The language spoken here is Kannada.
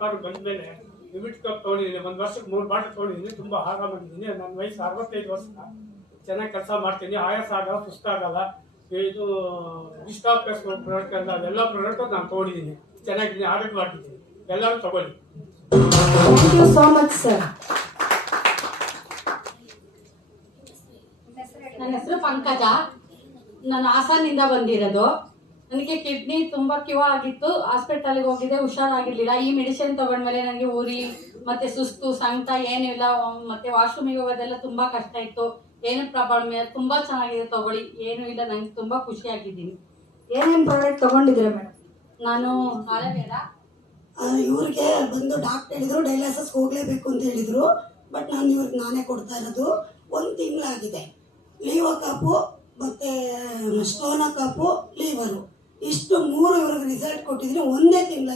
ಕಾರ್ಡ್ ಬಂದಮೇಲೆ ಲಿಮಿಟ್ ಕಪ್ ತೊಗೊಂಡಿದ್ದೀನಿ. ಒಂದು ವರ್ಷಕ್ಕೆ 3 ಬಾಟಲ್ ತೊಗೊಂಡಿದ್ದೀನಿ. ತುಂಬ ಆರಾಮಾಗಿದ್ದೀನಿ. ನನ್ನ ವಯಸ್ಸು 65 ವರ್ಷ. ಚೆನ್ನಾಗಿ ಕೆಲಸ ಮಾಡ್ತೀನಿ. ಆಯಾಸ ಆಗಲ್ಲ, ಸುಸ್ತಾಗಲ್ಲ. ಇದು ಪ್ಲಸ್ ಪ್ರಾಡಕ್ಟ್ ಎಲ್ಲ ಅದೆಲ್ಲ ಪ್ರಾಡಕ್ಟು ನಾನು ತೊಗೊಂಡಿದ್ದೀನಿ. ಚೆನ್ನಾಗಿದ್ದೀನಿ, ಆರೋಗ್ಯವಾಗಿದ್ದೀನಿ. ಎಲ್ಲರೂ ತಗೊಳ್ಳಿ. Thank you so much sir. ನನ್ನ ಹೆಸರು ಪಂಕಜ. ನಾನು ಹಾಸನಿಂದ ಬಂದಿರೋದು. ನನಗೆ ಕಿಡ್ನಿ ತುಂಬ ಕ್ಯೂ ಆಗಿತ್ತು. ಹಾಸ್ಪಿಟಲ್ಗೆ ಹೋಗಿದ್ದೆ, ಹುಷಾರಾಗಿರ್ಲಿಲ್ಲ. ಈ ಮೆಡಿಸಿನ್ ತಗೊಂಡ್ಮೇಲೆ ನನಗೆ ಉರಿ ಮತ್ತೆ ಸುಸ್ತು, ಸಂಕಟ ಏನೂ ಇಲ್ಲ. ಮತ್ತೆ ವಾಶ್ರೂಮಿಗೆ ಹೋಗೋದೆಲ್ಲ ತುಂಬ ಕಷ್ಟ ಇತ್ತು. ಏನು ಪ್ರಾಬ್ಲಮ್ ಇಲ್ಲ, ತುಂಬ ಚೆನ್ನಾಗಿದೆ, ತಗೊಳ್ಳಿ. ಏನೂ ಇಲ್ಲ, ನನಗೆ ತುಂಬ ಖುಷಿಯಾಗಿದ್ದೀನಿ. ಏನೇನು ಪ್ರಾಡಕ್ಟ್ ತಗೊಂಡಿದ್ದೀರಾ ಮೇಡಮ್? ನಾನು ಆಲೋವೇರ ಇವ್ರಿಗೆ ಬಂದು ಡಾಕ್ಟರ್ ಹೇಳಿದ್ರು ಡಯಾಲಿಸಿಸ್ ಹೋಗಲೇಬೇಕು ಅಂತ ಹೇಳಿದರು. ಬಟ್ ನಾನು ಇವ್ರಿಗೆ ನಾನೇ ಕೊಡ್ತಾ ಇರೋದು. 1 ತಿಂಗಳಾಗಿದೆ. ಲೀವೋ ಕಾಪು ಮತ್ತು ಸ್ಟೋನ ಕಾಪು, ಲೀವರು, ಇಷ್ಟು 3 ಇವ್ರಿಗೆ ರಿಸಲ್ಟ್ ಕೊಟ್ಟಿದ್ದೀನಿ ಒಂದೇ ತಿಂಗಳ.